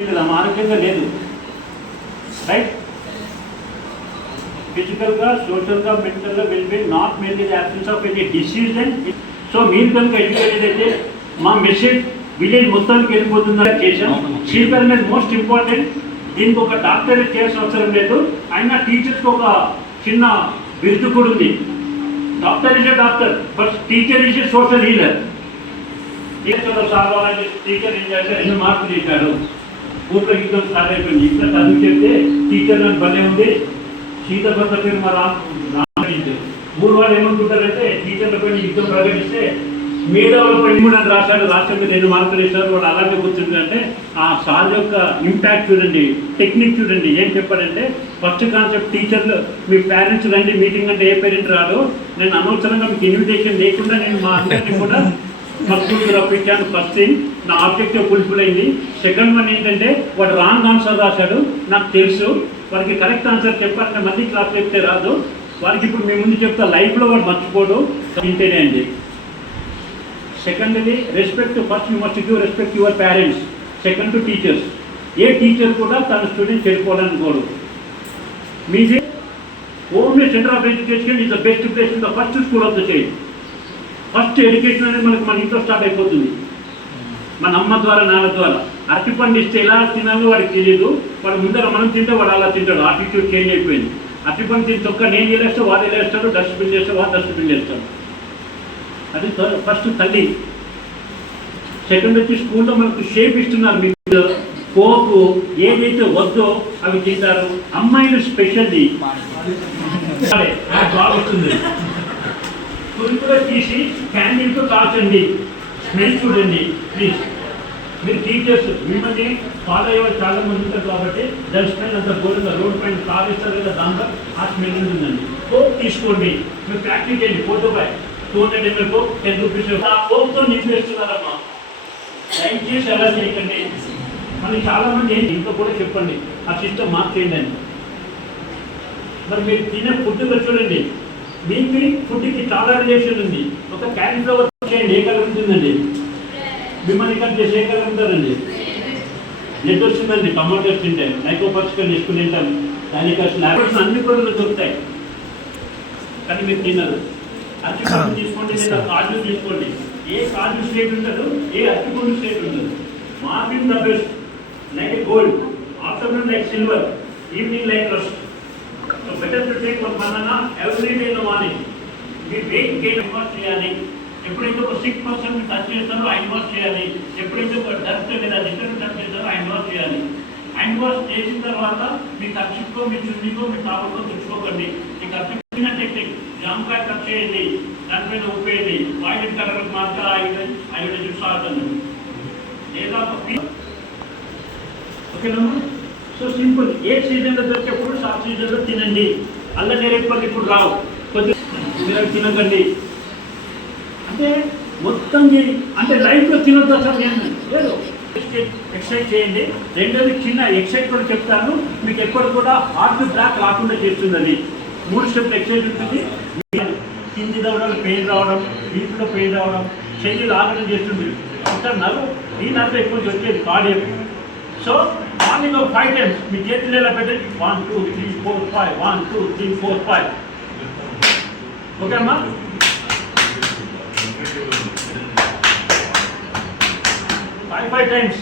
ఆరోగ్యంగా లేదు, రైట్? ఫిజికల్గా, సోషల్గా, మెంటల్గా wellbeing not male the absence of any disease. And so మీరు కనుక ఎడ్యుకేటెడ్ అయితే మా మెసేజ్ విలేజ్ మొత్తానికి వెళ్ళిపోతుందని చేశాం. శ్రీకర్ అనేది మోస్ట్ ఇంపార్టెంట్. దీనికి ఒక డాక్టరేట్ చేయాల్సిన అవసరం లేదు. అయినా టీచర్స్కి ఒక చిన్న బిరుదు కూడా ఉంది. Doctor is a doctor, but teacher is a social healer. టీచర్లో సాల్వాలని టీచర్ ఏం చేస్తే 2 మార్కులు చేశారు. ఊళ్ళో యుద్ధం స్టార్ట్ అయిపోయింది. ఇక్కడ చదువు చెప్తే టీచర్ నాకు భలే ఉంది, సీతభద్ర పేరు మా రామలించారు. ఊరు వాళ్ళు ఏమనుకుంటారంటే టీచర్ల పైన యుద్ధం ప్రకటిస్తే మేధావుల పైన కూడా రాశాడు, రాష్ట్రం మీద 2 మార్కులు ఇస్తారు. వాళ్ళు అలాగే కూర్చుంటే ఆ సార్ యొక్క ఇంపాక్ట్ చూడండి, టెక్నిక్ చూడండి. ఏం చెప్పాడంటే ఫస్ట్ కాన్సెప్ట్ టీచర్లు మీ పేరెంట్స్ రండి మీటింగ్ అంటే ఏ పేరెంట్ రాడు, నేను అనవసరంగా మీకు ఇన్విటేషన్ లేకుండా నేను మా అందరినీ కూడా ఫస్ట్ రప్పించాను. ఫస్ట్ థింగ్ నా ఆబ్జెక్టివ్ ఫుల్ఫిల్ అయింది. సెకండ్ వన్ ఏంటంటే వాడు రాంగ్ ఆన్సర్ రాశాడు, నాకు తెలుసు. వాడికి కరెక్ట్ ఆన్సర్ చెప్పాలంటే మళ్ళీ క్లాస్ చెప్తే రాదు. వాడికి ఇప్పుడు మీ ముందు చెప్తా లైఫ్లో వాడు మర్చిపోడు. ఇంతేనే అండి. సెకండ్ది respect. First you must give respect your parents. Second to teachers. ఏ టీచర్ కూడా తన స్టూడెంట్ చెడిపోవాలనుకోడు. మీది only centre of education is the best place in the first school of the child. First education అనేది మనకి మన ఇంట్లో స్టార్ట్ అయిపోతుంది, మన అమ్మ ద్వారా నాన్న ద్వారా. అరటిపండు ఇస్తే ఎలా తినాలో వాడికి తెలియదు. వాడు ముందర మనం తింటే వాడు అలా తింటాడు. ఆటిట్యూడ్ చేంజ్ అయిపోయింది. అరటిపండు తిని తొక్క నేను వేలేస్తే వాడు వేలేస్తాడు, డస్ట్బిన్ చేస్తే వాడు డస్ట్బిన్ చేస్తాడు. అది ఫస్ట్ తల్లి. సెకండ్ వచ్చి స్కూల్లో మనకు షేప్ ఇస్తున్నారు. మీకు కోకు ఏదైతే వద్దో అవి తింటారు. అమ్మాయిలు స్పెషల్లీ బాగుంటుంది. తురుపుగా తీసి క్యాండిల్తో కాల్చండి, స్మెల్ చూడండి ప్లీజ్. మీరు టీచర్స్ మిమ్మల్ని ఫాలో అయ్యేవాళ్ళు చాలా మంది ఉంటారు కాబట్టి దాని స్మెల్ అంత ఘోరంగా రోడ్డు పైన కాలుస్తారు కదా, దాంట్లో ఆ స్మెల్ ఉంటుందండి. కోక్ తీసుకోండి, మీరు ప్రాక్టీస్ చేయండి. 200 ml కోక్ 10 రూపీస్. ఆ కోక్తో నింపేస్తున్నారమ్మా, దయచేసి అలా చేయకండి. మళ్ళీ చాలామంది ఇంట్లో కూడా చెప్పండి ఆ సిస్టమ్ మార్చేయండి అని. మరి మీరు తినే ఫుడ్గా చూడండి, మీకు ఫుడ్కి చాలా రిలేషన్ ఉంది. ఒక క్యాలీఫ్లవర్ చేయండి, ఏ కలర్ ఉంటుందండి? మిమ్మల్ని కట్ చేసి ఏ కలర్ ఉంటారండి? నెట్ వస్తుందండి. టమాటోస్ తింటే నైకోపర్చికల్ వేసుకుని తింటాం, దానికి అన్ని కూరలు దొరుకుతాయి కానీ మీరు తిన్నారు. అరటిపండు తీసుకోండి, లేదా కాజు తీసుకోండి. ఏ కాజు స్టేట్ ఉండదు, ఏ అరటిపండు స్టేట్ ఉండదు. Morning the best, like A gold, afternoon like silver, evening like rust. So better to take one banana every day in the morning. Me weight gain involve చేయాలి. ఎప్పుడైతే ఒక 6% టచ్ చేస్తారో హ్యాండ్ వాష్ చేయాలి. ఎప్పుడైతే ఒక dust లేదా return touch చేస్తారో hand wash చేయాలి. హ్యాండ్ వాష్ చేసిన తర్వాత మీ ఖర్చుకో, మీ చున్నీకో, మీ టాపుకో తెచ్చుకోకండి. మీ ఖర్చు టెక్నిక్ జామకాయ కట్ చేయండి, దానిపైన ఉప్పేయండి, వైలెట్ కలర్ మార్చా ఐదు జ్యూస్ ఆడుతుంది లేదా ఓకేనమ్మా. So simple. ఏ సీజన్లో దొరికే ఫ్రూట్స్ ఆ సీజన్లో తినండి. అల్ల నేరేపల్లి ఇప్పుడు రావు, కొద్దిగా మీరు తినకండి. అంటే మొత్తం అంటే లైఫ్లో తినొద్దు అసలు లేదు. ఎక్సర్సైజ్ చేయండి. రెండోది చిన్న ఎక్సర్సైజ్ కూడా చెప్తాను మీకు. ఎక్కడ కూడా హార్ట్ బ్లాక్ రాకుండా చేస్తుంది అది. 3 స్టెప్లు ఎక్సర్సైజ్ ఉంటుంది. కింది దవడలు పెయిన్ రావడం, వీపులో పెయిన్ రావడం, చెయ్యిలు ఆగడం చేస్తుంది. ఇంకా నవ్వు ఈ నవ్వు ఎక్కువ వచ్చేది కార్డియం. సో మార్నింగ్ ఒక 5 times మీ చేతులు ఎలా పెట్టండి. 1 2 3 4 5 1 2 3 4 5. ఓకే అమ్మా. ఫైవ్ టైమ్స్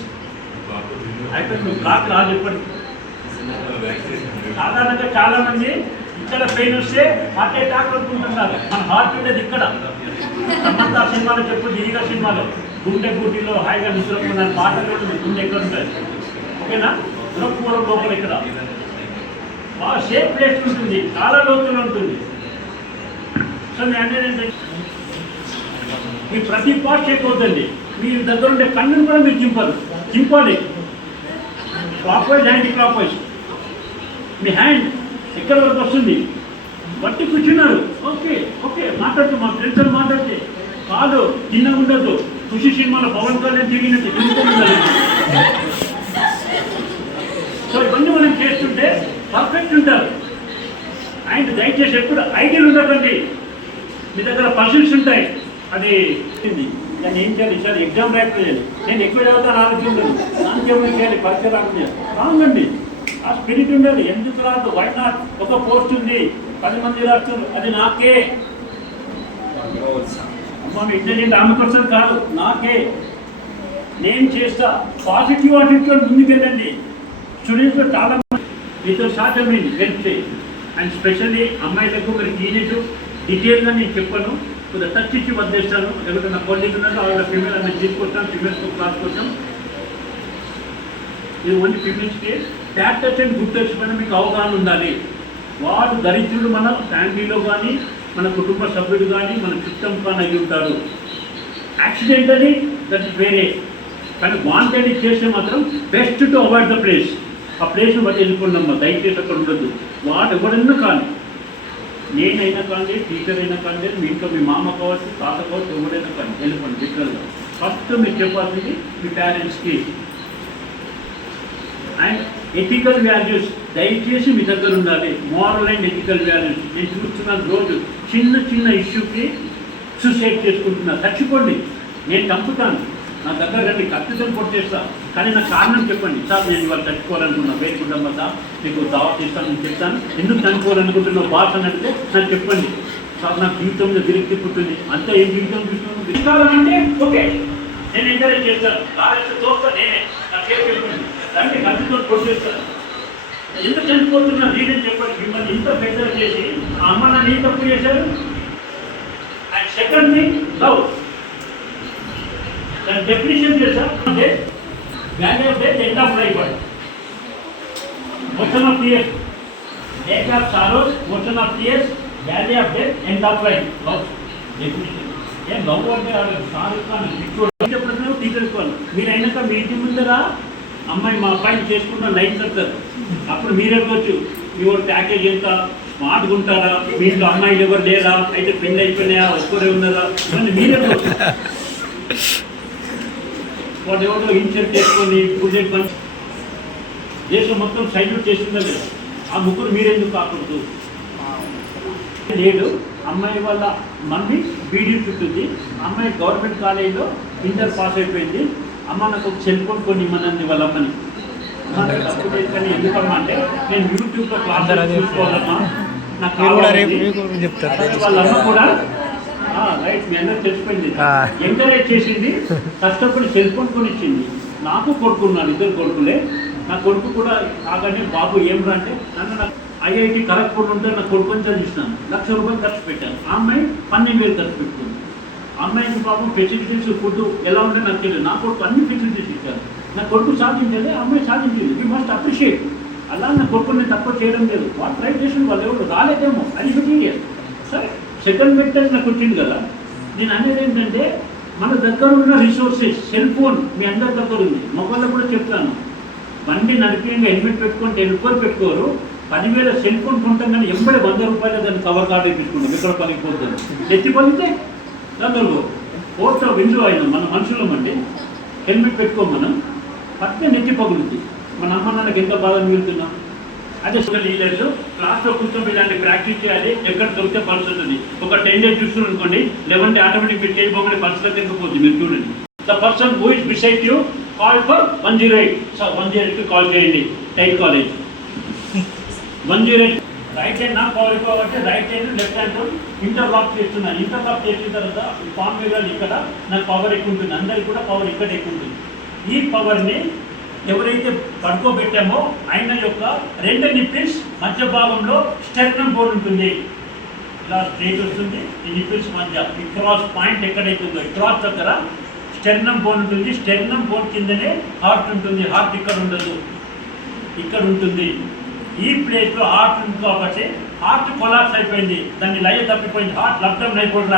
అయిపోయింది. క్లాక్ రాదు చెప్పండి. సాధారణంగా చాలా మంది ఇక్కడ పెయిన్ వస్తే హార్ట్ అటాక్ అనుకుంటున్నారు. మన హార్ట్ ఉండేది ఇక్కడ. సమంత సినిమాలో చెప్పు, హీరో సినిమాలో గుండె గుడ్డిలో హాయిగా నిద్రపోయిన పాటలు గుండె ఎక్కడ ఉంటుంది. ఓకేనా? దృక్పూరం లోపల ఇక్కడ బాగా సేఫ్ ప్లేస్ ఉంటుంది, చాలా లోతులు ఉంటుంది. సో నేను అనేది మీ ప్రతి పార్ట్ చెక్ అవుతుంది. మీ దగ్గర ఉండే కన్నును కూడా మీరు చింపాలి. Clockwise, anticlockwise. మీ హ్యాండ్ ఎక్కడ వరకు వస్తుంది, బట్టి కూర్చున్నారు. ఓకే ఓకే మాట్లాడుతూ మా ఫ్రెండ్స్తో మాట్లాడితే కాదు చిన్నగా ఉండదు. ఖుషి సినిమాలో పవన్ కళ్యాణ్ తిరిగినట్టు తిరుగుతుంది. సో ఇవన్నీ మనం చేస్తుంటే పర్ఫెక్ట్ ఉంటారు. అండ్ దయచేసి ఎప్పుడు ఐడియాలు ఉండకండి. మీ దగ్గర పజిల్స్ ఉంటాయి, అది దాన్ని ఏం చేయాలి? సార్ ఎగ్జామ్ రాయట్లేదు, నేను ఎక్కువ చదువుతాను ఆలోచన ఉద్యోగం చేయాలి, పరిచయాలు రాంగ్ అండి. ఆ స్పిరిట్ ఉండాలి. ఎందుకు రాదు? Why not? ఒక పోస్ట్ ఉంది, 10 మంది రాష్ట్రాలు, అది నాకే. అమ్మ ఇంజనీర్ రామకృష్ణ కాదు, నాకే. నేను చేస్తా. Positive attitude ముందుకెళ్ళండి. స్టూడెంట్స్లో చాలా మంది మీతో సాధ్యమైంది వెళ్తే. అండ్ స్పెషల్లీ అమ్మాయిలకు మీరు యూనిట్ డీటెయిల్గా నేను చెప్పను, కొద్దిగా టచ్ ఇచ్చి వదిలేస్తాను. లేకపోతే నా కొలీగ్ ఉన్నారు, వాళ్ళ ఫీమేల్ అనేది తీసుకొస్తాను, ఫీమేల్స్ క్లాస్ కోసం. ఇది ఓన్లీ ఫీమేల్స్కి bad touch and good touch పైన మీకు అవగాహన ఉండాలి. వాడు దరిద్రుడు మన ఫ్యామిలీలో కానీ, మన కుటుంబ సభ్యుడు కానీ, మన చుట్టం కానీ అయి ఉంటారు. యాక్సిడెంటలీ దట్ ఇస్ వేరే, కానీ వాంటెడ్ చేస్తే మాత్రం best to avoid the place. ఆ ప్లేస్ని బట్టి వెళ్ళిపోండమ్మా, దయచేసి అక్కడ ఉండొద్దు. వాడు ఎవరైనా కానీ, నేనైనా కానీ, టీచర్ అయినా కానీ, మీ ఇంట్లో మీ మామ కావచ్చు, తాత కావచ్చు, ఎవరైనా కానీ వెళ్ళిపోండి లిటరల్గా. ఫస్ట్ మీరు చెప్పాల్సింది మీ పేరెంట్స్కి. అండ్ ఎథికల్ వాల్యూస్ దయచేసి మీ దగ్గర ఉండాలి. Moral and ethical values. నేను చూస్తున్నాను రోజు చిన్న చిన్న ఇష్యూకి సూసైడ్ చేసుకుంటున్నా. చచ్చిపోండి, నేను చంపుతాను, నా దగ్గర రండి, ఖచ్చితంగా కొట్టేస్తా, కానీ నాకు కారణం చెప్పండి. సార్ నేను ఇవాళ చచ్చిపోవాలనుకున్నా, వేడుకుంటాం సార్, మీకు దావా చేస్తాను, నేను చెప్తాను. ఎందుకు చనిపోవాలనుకుంటున్నావు బాస్ అని అడిగితే నాకు చెప్పండి. సార్ నాకు జీవితంలో విరక్తి పుట్టింది. అంతా ఏం జీవితం చూస్తున్నాను తీసుకోవాలంటే ఓకే, నేను ఎంకరేజ్ చేస్తాను. కాలేజ్ దోస్తా నేనే, నా పేరు చెప్పండి, దాన్ని ఖచ్చితంగా కొట్టేస్తాను. ఎంత చనిపోతున్నా రీజన్ చెప్పండి. మిమ్మల్ని ఇంత పెద్ద చేసి ఆ అమ్మ నన్ను ఏం తప్పు చేశారు? And second thing love. దాని డెఫినేషన్ చేసా అంటే value of death, end of life. Motion of tears, date of sorrows, motion of tears, value of death, end of life. Love definition. ఏం లవ్ అంటే సార్ తీసుకోవాలి. మీరు అయినాక మీ ఇంటి ముందరా అమ్మాయి మా అబ్బాయిని చేసుకుంటా లైన్ కడతారు. అప్పుడు మీరేవచ్చు మీ వాడు ప్యాకేజ్ ఎంత స్మార్ట్గా ఉంటారా, మీ ఇంట్లో అమ్మాయిలు ఎవరు లేరా, అయితే పెళ్ళి అయిపోయినాయా, ఒక్కరే ఉన్నారా, అని మీరే వాడు ఎవరో ఇన్సెప్ట్ చేసుకొని బుల్లెట్ బండి దేశం మొత్తం సైల్యూట్ చేస్తుందా లేదా? ఆ ముగ్గురు మీరెందుకు కాకూడదు? లేదు, అమ్మాయి వాళ్ళ మమ్మీ బీడీ చుట్టుంది, అమ్మాయి గవర్నమెంట్ కాలేజీలో ఇంటర్ పాస్ అయిపోయింది. అమ్మ నాకు ఒక సెల్ ఫోన్ కొని ఇమ్మనంది వాళ్ళ అమ్మని. తప్పు చేసుకొని ఎందుకమ్మా అంటే నేను యూట్యూబ్లో క్లాస్ చూసుకోవాలమ్మా, నాకు కావాలి. వాళ్ళ అమ్మ కూడా రైట్, మీ అందరూ తెలిసిపోయింది, ఎంకరేజ్ చేసింది, కష్టపడి సెల్ ఫోన్ కొని ఇచ్చింది. నాకు కొడుకున్నాను, 2 కొడుకులే. నా కొడుకు కూడా కాగానే బాబు ఏమిరా అంటే, నన్ను నాకు ఐఐటి ఖరగ్పూర్ ఉంటే నా కొడుకు అని చదివిస్తాను, ₹1,00,000 ఖర్చు పెట్టాను. ఆ అమ్మాయి 12,000 ఖర్చు పెట్టుకుంది. అమ్మాయికి పాపం ఫెసిలిటీస్, ఫుడ్ ఎలా ఉంటే నాకు తెలియదు. నా కొడుకు అన్ని ఫెసిలిటీస్ ఇచ్చారు. నా కొడుకు సాధించాలి, అమ్మాయి సాధించింది. We must appreciate. అలా నా కొడుకుని తక్కువ చేయడం లేదు. వాళ్ళు ట్రై చేసిన వాళ్ళు ఎవరు రాలేదేమో, అది మెటీరియల్. సరే, సెకండ్ మెట్టల్ నాకు వచ్చింది కదా. నేను అనేది ఏంటంటే మన దగ్గర ఉన్న రిసోర్సెస్, సెల్ ఫోన్ మీ అందరి దగ్గర ఉంది. మొబైల్లో కూడా చెప్తాను, బండి నడిపేయంగా హెల్మెట్ పెట్టుకుంటే ఎవ్వరు పెట్టుకోరు. 10,000 సెల్ ఫోన్ కొంటాం కానీ ఎంబడే ₹100 దాన్ని కవర్ కార్డు వేయించుకుంటాం. ఎక్కడ పలిగిపోతుంది, ఎత్తి పలిగితే దానిలో పోస్ట్ వింజు అయినా మన మనుషులం అండి. హెల్మెట్ పెట్టుకో, మనం పట్టే నెత్తి పగులుద్ది. మన అమ్మ నాన్నకి ఎంత బాధ మిగులుతున్నాం. అదే లీడర్స్ క్లాస్లో కూర్చొని ఇలాంటి ప్రాక్టీస్ చేయాలి. ఎక్కడ దొరికితే పర్స్ ఉంటుంది. ఒక 10 days చూస్తున్నారు అనుకోండి, 11 ఆటోమేటిక్ మీరు చేయబోగానే పర్సులో తిరగకపోతుంది. మీరు చూడండి, the person who is beside you call for 108. So 108కి కాల్ చేయండి. టైట్ కాలేజ్ 108. రైట్ హ్యాండ్ నా పవర్ ఎక్కువ కాబట్టి right hand left hand interlock చేస్తున్నాను. ఇంటర్లాక్ చేసిన తర్వాత పామ్ వేయాలి. ఇక్కడ నాకు పవర్ ఎక్కువ ఉంటుంది, అందరికి కూడా పవర్ ఇక్కడ ఎక్కువ ఉంటుంది. ఈ పవర్ని ఎవరైతే పడుకోబెట్టామో ఆయన యొక్క 2 నిప్పిల్స్ మధ్య భాగంలో స్టెర్నమ్ బోన్ ఉంటుంది. ఇలా స్ట్రేట్ వస్తుంది. ఈ నిప్పిల్స్ మధ్య ఈ క్రాస్ పాయింట్ ఎక్కడైతుందో ఈ క్రాస్ దగ్గర స్టెర్నమ్ బోన్ ఉంటుంది. స్టెర్నమ్ బోన్ కిందనే హార్ట్ ఉంటుంది. హార్ట్ ఇక్కడ ఉండదు, ఇక్కడ ఉంటుంది. ఈ ప్లేస్లో హార్ట్ ఉంది కాబట్టి హార్ట్ కొలాప్స్ అయిపోయింది, దాన్ని లయ తప్పిపోయింది. హార్ట్ లబ్ధం అయిపోయి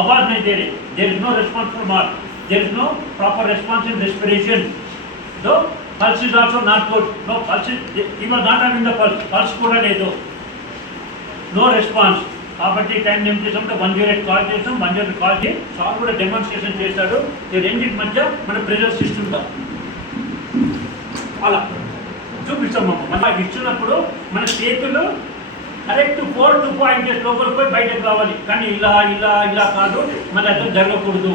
आवाज नहीं दे रही, there is no response from heart, there is no proper response in respiration. So pulse is also not good. No pulse, he was not having the pulse కూడా లేదు, no response. కాబట్టి టైం ఏం చేసామంటే 108 కాల్ చేసాం. 108 call చేసి sir కూడా demonstration చేశాడు. ఈ రెండింటి మధ్య మన ప్రెజర్ ఇస్తుంటాం, అలా చూపిస్తాము. మనం ఇచ్చినప్పుడు మన చేతులు కరెక్ట్ 4 to 5 inches లోపలికి పోయి బయటకు రావాలి. కానీ ఇలా ఇలా ఇలా కాదు, మన దగ్గర జరగకూడదు.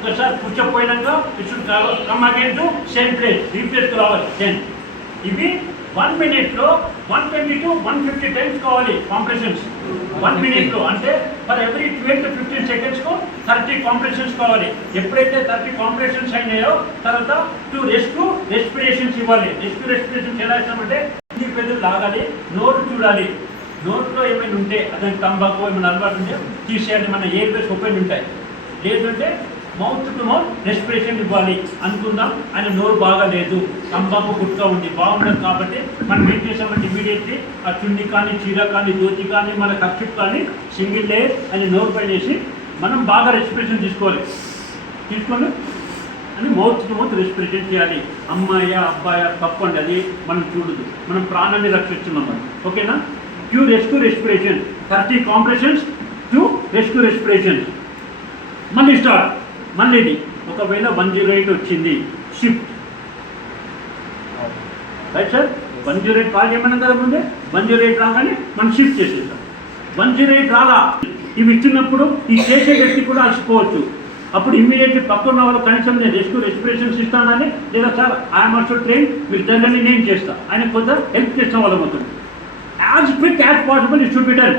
ఒక్కసారి కూర్చోపోయినాక it should come again to same place, రీప్లేస్కి రావాలి 10. ఇవి 1 minute 120 to 150 టైమ్స్ కావాలి కాంప్రెషన్స్. 1 minute అంటే ఫర్ ఎవ్రీ 12 to 15 సెకండ్స్కు 30 కాంప్రెషన్స్ కావాలి. ఎప్పుడైతే 30 కాంప్రెషన్స్ అయినాయో తర్వాత 2 రెస్పిరేషన్స్ ఇవ్వాలి. రెస్పిరేషన్స్ ఎలా ఇస్తామంటే పెద్దలు లాగాలి, నోరు చూడాలి, నోట్లో ఏమైనా ఉంటే అదే తంబాకు ఏమైనా అలవాటు ఉంటే తీసేయాలి, మన ఎయిర్ వేస్ ఓపెన్ ఉంటాయి. లేదంటే మౌత్ టు మౌత్ రెస్పిరేషన్ ఇవ్వాలి. అనుకుందాం ఆయన నోరు బాగా లేదు, తంబాకు గుట్కా ఉంది, బాగుండదు కాబట్టి మనం ఏం చేసామంటే ఇమీడియట్లీ ఆ చున్ని కానీ చీర కానీ ధోతి కానీ మన కర్చిప్ కానీ సింగిల్ లేయర్ అని నోరు పైన వేసి మనం బాగా రెస్పిరేషన్ తీసుకొని అని మౌత్ టు మౌత్ రెస్పిరేషన్ చేయాలి. అమ్మాయ అబ్బాయ తప్పు అండి, అది మనం చూడదు, మనం ప్రాణాన్ని రక్షిస్తున్నాం మనం. ఓకేనా? Two rescue respiration 30 compressions two rescue respiration. మళ్ళీ స్టార్ట్. మళ్ళీ ఒకవేళ 108 వచ్చింది షిఫ్ట్, రైట్ సార్? 108 కాల్ చేయమన్నా కదా ముందే, 108 రాగానే మనం షిఫ్ట్ చేసేసాం. 108 రాలా, ఇవి ఇచ్చినప్పుడు ఈ చేసే వ్యక్తి కూడా అలసిపోవచ్చు. అప్పుడు ఇమ్మీడియట్లీ పక్కన వాళ్ళు కనీసం నేను రెస్క్యూ రెస్పిరేషన్స్ ఇస్తానని, లేదా సార్ ఐఎమ్ ఆల్సో ట్రైన్, మీరు జరగని నేను చేస్తా, ఆయన కొంత హెల్ప్ చేస్తాం వాళ్ళ మొత్తం. As quick as possible it should be done.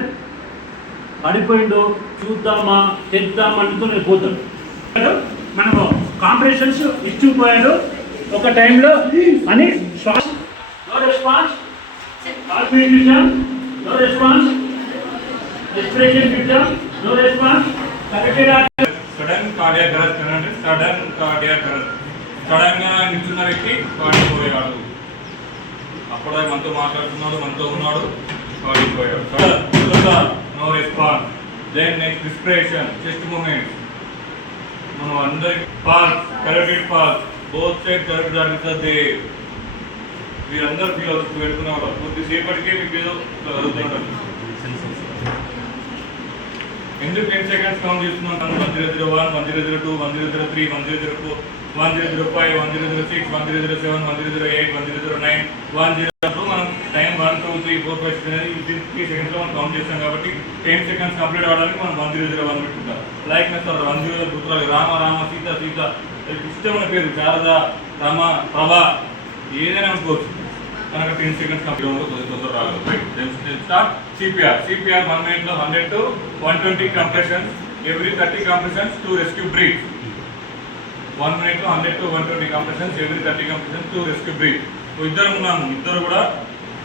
పడిపోయిందో చూద్దామా తెద్దామా అనుకుని పోతాం. మనము కాంప్రెషన్స్ ఇచ్చిపోయాడు ఒక టైంలో అని శ్వాస, no response, no response, respiration system no response, sudden cardiac arrest అంటే సడన్ కార్డియాక్ అరెస్ట్. సడన్గా నిల్చున్న వ్యక్తి పాడిపోయాడు, అప్పుడే మనతో మాట్లాడుతున్నాడు, మనతో ఉన్నాడు, పాడిపోయాడు. No response. Then next respiration, chest movement. మనం అందరికి pulse, carotid pulse, both side carotid జరుగుతుంది. మీరందరూ ఫీల్ అవుతుంది పెడుతున్నారు, కొద్దిసేపటికే మీకు ఏదో ఎందుకు 10 seconds కౌంట్ చేస్తున్నాం? 1001, 1002, 1003, 1004, 1005, 1006, 1007, 1008, 1009, 102. మనం టైం 1 2 3 4 5 6 అనేది 3 seconds మనం కౌంట్ చేస్తాం కాబట్టి 10 seconds కంప్లీట్ అవ్వడానికి మనం 1001 పెట్టుకుంటాం. లైక్ సార్ 100 పుత్రాలు రామ రామ సీత సీత, ఇష్టమైన పేరు శారద రమ ప్రభా ఏదైనా అనుకోవచ్చు. కనుక 10 seconds కంప్లీట్ అవ్వడం తొందర రాగలదు. Start. CPR 1 minute 100 to 120 compressions, every 30 compressions to rescue breathe. 1 minute 100 to 120 compressions, every 30 compressions to rescue breathe. ఇద్దరు ఉన్నాము, ఇద్దరు కూడా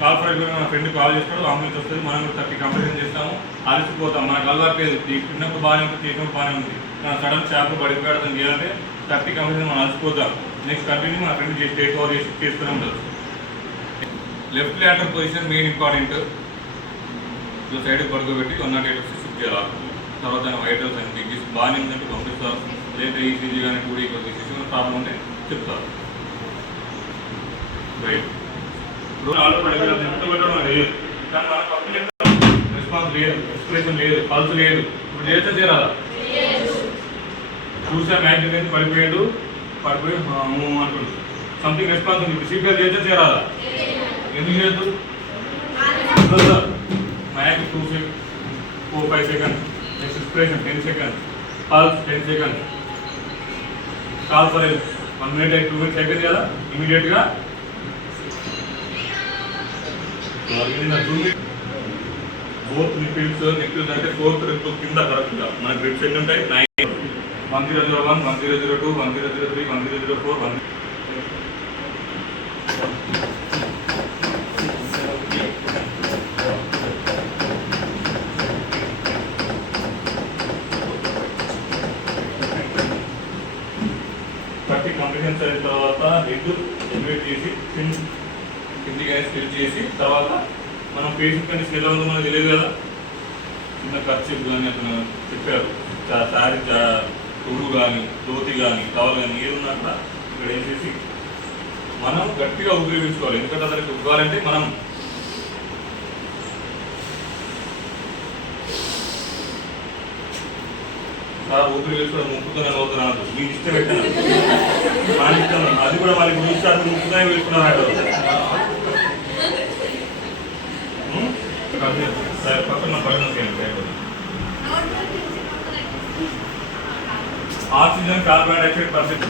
కాల్ ఫర్ నా ఫ్రెండ్ కాల్ చేస్తాడు, అంబులెన్స్ వస్తుంది, మనం 30 కంప్రెషన్ చేస్తాము, అలసిపోతాం. మనకు అలవాటు లేదు, చిన్నప్పుడు బాగానే ఉంటుంది, చేసినప్పుడు బాగానే ఉంది, సడన్ షాప్లో పడిపోయాడని చేయాలంటే 30 కంప్రెషన్ మనం అలసిపోతాం. నెక్స్ట్ కంటిన్యూ మన ఫ్రెండ్ చేసి టేక్ ఓవర్ చేస్తూనే ఉంటుంది. Left lateral position main important. ఇలా సైడ్ పడుకోబెట్టి 108 షిఫ్ట్ చేయాలి. తర్వాత వైటల్స్ అండ్ బిగ్గీస్ బాగానే ఉందంటే పంపిస్తారు, లేదా ఈసీజీ కానీ 2D తీసి ప్రాబ్లం ఉంటే చెప్తారు. రైట్. లేదు కానీ మన పక్కన రెస్పాన్స్ లేదు, ఎక్స్ప్రెషన్ లేదు, పల్స్ లేదు. ఇప్పుడు చేస్తే చేరాలా? చూసా మ్యాచ్ అయితే పడిపోయాడు, పడిపోయి అంటుంది, సంథింగ్ రెస్పాన్స్ ఉంది. ఇప్పుడు CPR చేస్తే చేరాలా? ఎందుకు చేయొద్దు? Match 4-5 seconds, next expression 10 seconds, pulse 10 seconds, call for 1 minute 2 minutes అయిపోయింది కదా, ఇమీడియట్గా బోత్ నిపిల్స్ నిపిల్స్ అంటే 4th rib కింద కరెక్ట్గా మన గ్రిప్స్ ఎన్ని ఉంటాయి? 9. 1001, 1002, 1003, 1004, 1. కంప్లీషన్స్ అయిన తర్వాత హెడ్ ఎలివేట్ చేసి కిందికి స్టిల్ చేసి తర్వాత మనం పేషెంట్ కానీ ఎలా ఉందో మనకు తెలియదు కదా, చిన్న ఖర్చు కానీ అతను చెప్పారు, శారీ తోడు కానీ ధోతి కానీ టవల్ కానీ ఏది ఉన్నా కూడా ఇక్కడ ఏం చేసి మనం గట్టిగా ఊపిరి పీల్చుకోవాలి. ఎందుకంటే అతనికి ఉగ్గాలంటే మనం ఊపిరి వేసుకోవడం ముక్కుతోనే నవ్వుతున్నాను, మీకు ఇష్టం పెట్టాను, మన ఇష్టం. అది కూడా వాళ్ళకి చూస్తారు ముక్కుతోనే వేసుకున్నారు. పక్కన పక్కన ఆక్సిజన్ కార్బన్ డైఆక్సైడ్ పర్సెంట్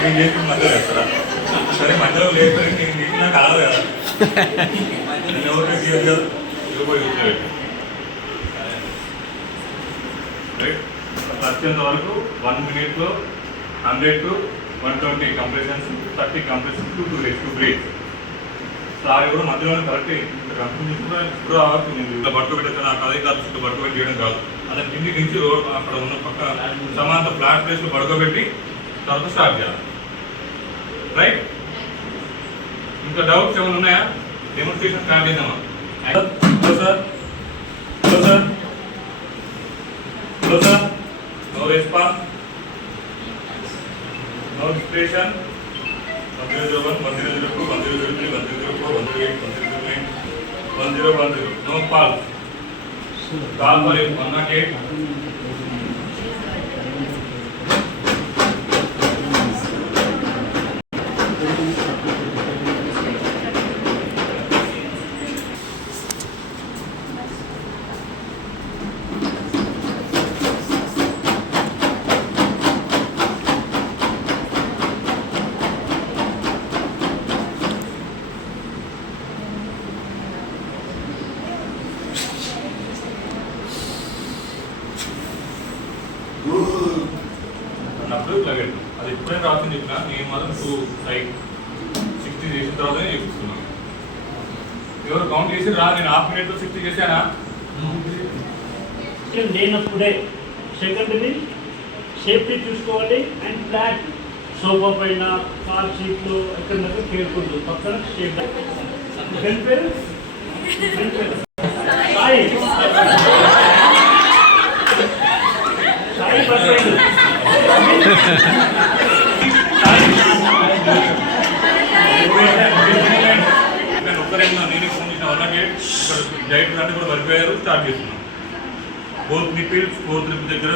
నేను చేసిన మధ్యలో వేస్తారా సరే మధ్యలో లేదు నేను చేసినా కాదు కదా నేను ఎవరికి తీయదు రైట్ వచ్చేంత వరకు 1 minute 100 to 120 compressions 30 compressions 2 days 2 breaks so అవి కూడా మధ్యలో కరెక్ట్ ఇప్పుడు ఇట్లా పట్టుకోబెట్టాను ఆ కదలికాలు చుట్టూ పట్టుకోబెట్టి చేయడం కాదు అదే కింది నుంచి రోడ్ అక్కడ ఉన్న పక్క సమాంత ఫ్లాట్ ప్లేస్లో పడుకోబెట్టి తర్వాత స్టార్ట్ చేయాలి రైట్ ఇంకా డౌట్స్ ఏమైనా ఉన్నాయా డెమోన్స్ట్రేషన్ స్టార్ట్ చేద్దామా hello sir hello sir hello sir no response no డిస్ప్లేషన్ 101 102 103 104 108 109 1010 no pulse call for 108 అన్నప్పుడు ఇట్లా పెట్టు అది ఎప్పుడైనా రాత్రి చెప్పినా నేను మాత్రం 60 చేసిన తర్వాతనే చెప్తున్నాను ఎవరు కౌంట్ చేసి రా నేను హాఫ్ మినిట్లో 60 చేశానా లేనప్పుడే సెకండరీ సేఫ్టీ చూసుకోవాలి అండ్ ఫ్లాట్ సోఫా పైన కార్ సీట్లు ఎక్కడ కేర్ఫుల్ పక్కన సేఫ్ పేరు సాయి సాయి పర్సెంట్ నేను ఒక్కరైనా నేనే ఫోన్ చేసిన 108 ఇక్కడ డైరెక్టర్ అంటే కూడా వర్క్ అయ్యారు స్టార్ట్ చేస్తున్నాను బోత్ నిపిల్స్ 4 దగ్గర